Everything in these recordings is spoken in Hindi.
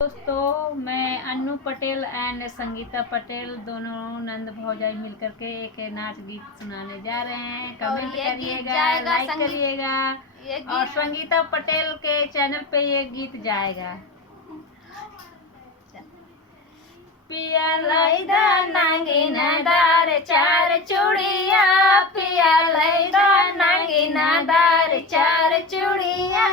दोस्तों, मैं अन्नू पटेल एंड संगीता पटेल दोनों नंद भौजाई मिलकर के एक नाच गीत सुनाने जा रहे हैं। कमेंट करिएगा, लाइक करिएगा और संगीता पटेल के चैनल पे ये गीत जाएगा। पिया लैदा नांगिन दार चार चूड़िया, पिया लैदा नांगिन दार चार चूड़िया,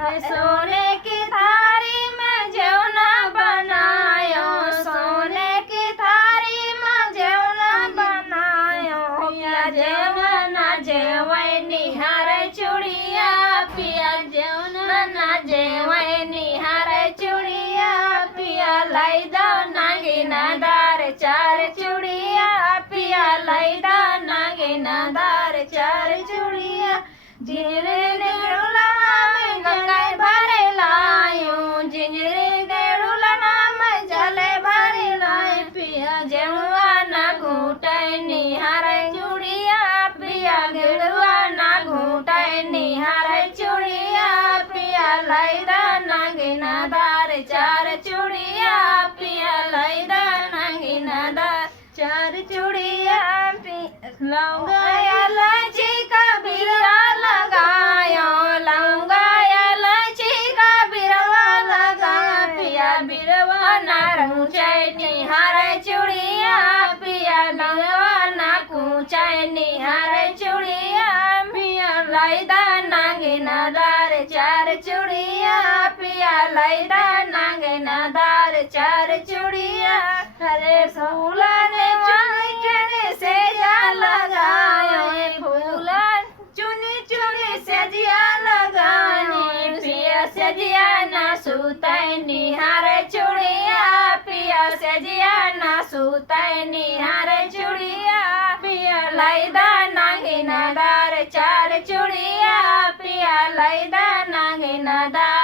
सोने की थारी में जौना बनायो, सोने की थारी में जौना बनायो, पिया जौना जेवै निहार चूड़िया, पिया जौना ना जेवै निहार चूड़िया, पिया लैदा नांगिन दार चार चूड़िया, पिया लैदा नांगिन दार चार चूड़िया, जिंजरे गेरुला में गंगा भरे लायो, जिंजरे गेरुला में जले भरे लाए, पिया गेरुआ ना घूटे निहार चूड़िया, पिया गेरुआ ना घूटे निहार चूड़िया, पिया लैदा नांगिन दार चार चूड़िया, पिया लैदा नांगिन दार चार चूड़िया, लौंगा इलायची का बिरवा लगायो, लौंगा इलायची का बिरवा लगा, पिया बिरवा ना कूचे निहार चूड़िया, पिया लौंगा ना कूचे निहार चूड़िया, पिया लैदा नांगिन दार चार चूड़िया, पिया लैदा नांगिन दार चार चूड़िया, हरे फूला ने चुनी चुनी से जा लगायो, फूला चुनी चुनी से जिया लगायो, पिया से जिया ना सुतै निहार चूड़िया, पिया से जिया ना सुतै निहार चूड़िया, पिया लैदा नांगिन दार चार चूड़िया, पिया लैदा नांगिन दार